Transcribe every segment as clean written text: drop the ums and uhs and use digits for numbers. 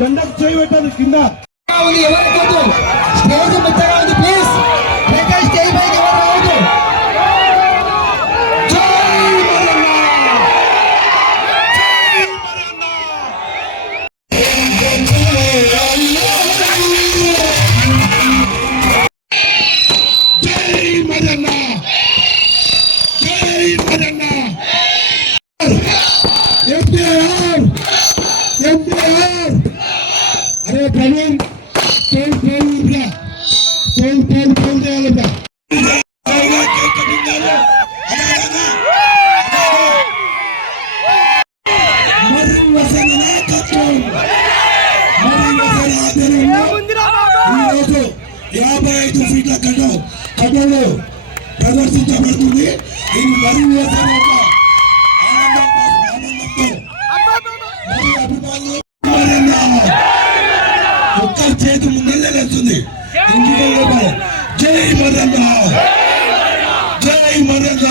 దండకు చేయబెట్టదు కింద స్టేజ్ మెత్తగా ఉంది ప్లీజ్ ప్రకాష్ స్టేజ్ పైకి ఎవరు రావద్దు अरे प्रवीण యాభై 5 ఫీట్ల కట్టలు ప్రదర్శించబడుతుంది. ఇది మరింత ఒక్క చేతి ముందే లేస్తుంది. జై మదన్న, జై మదన్న.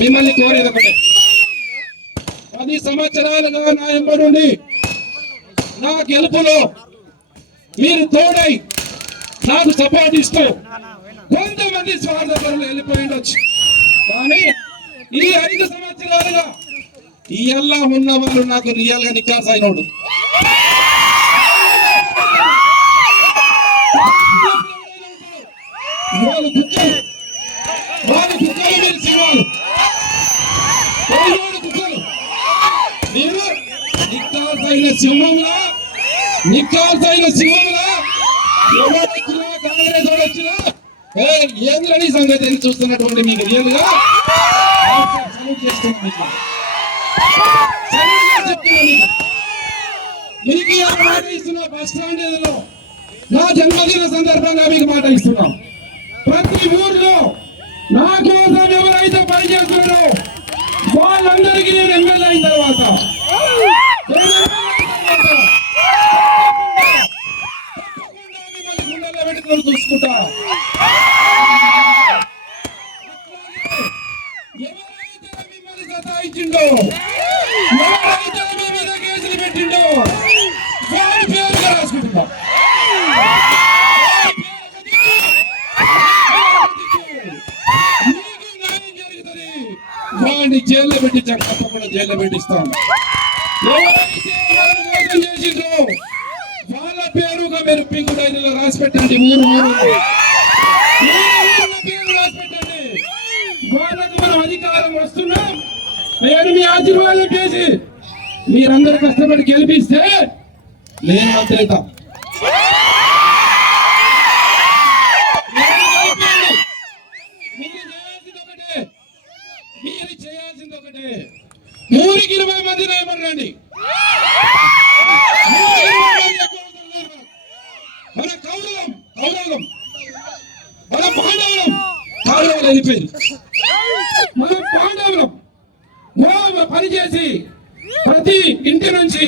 మిమ్మల్ని కోరేది ఒకటే, 10 సంవత్సరాలుగా నా ఎంబడుండి నా గెలుపులో మీరు తోడై నాకు సపోర్ట్ ఇస్తూ కొంతమంది స్వార్థపరులు వెళ్ళిపోయి ఉండొచ్చు, కానీ ఈ 5 సంవత్సరాలుగా ఇయల్లా ఉన్న వాళ్ళు నాకు రియల్ గా నికాస్ అయినోడు. మీరు నిక్కాసైన సింహంలా ఎవరొచ్చినా కాంగ్రెస్ వాడు వచ్చినా ఏంద్రని సంగతి చూస్తున్నటువంటి మీకు రియల్ గా మీకు మాట ఇస్తున్నా. బస్ స్టాండ్ లో నా జన్మదిన సందర్భంగా మీకు మాట ఇస్తున్నాం. ప్రతి ఊర్లో నా కోసం ఎవరైతే పనిచేస్తున్నారో వాళ్ళందరికీ నేను ఎమ్మెల్యే అయిన తర్వాత గుండెల్లో పెట్టుకొని చూసుకుంటా. ఎవరైతే మిమ్మల్ని సతాయించిండో, ఎవరైతే మీ మీద కేసులు పెట్టిండో వారి పేరుగా రాసుకుంటున్నా. వాడిని జైల్లో పెట్టి తప్పకుండా జైల్లో పెట్టిస్తాం. ఎవరైతే చేసిండ్రో వాళ్ళ పేరుగా మీరు పింక్ డైరీలో రాసి పెట్టండి. ఊరు పేరు రాసి పెట్టండి. వాళ్ళకు మనం అధికారం వస్తున్నాం. నేను మీ ఆశీర్వాదం చేసి మీరందరూ కష్టపడి గెలిపిస్తే నేను మంత్రిత. మీరు చేయాల్సింది ఒకటే, 120 మంది రండి. మన కౌరవం మన పాండవులం కౌరవులు వెళ్ళిపోయింది. మన పాండవులం పనిచేసి ప్రతి ఇంటి నుంచి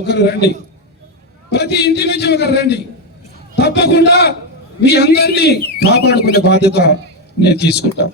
ఒకరు రండి. ప్రతి ఇంటి నుంచి ఒకరు రండి. తప్పకుండా మీ అందరినీ కాపాడుకునే బాధ్యత నేను తీసుకుంటాను.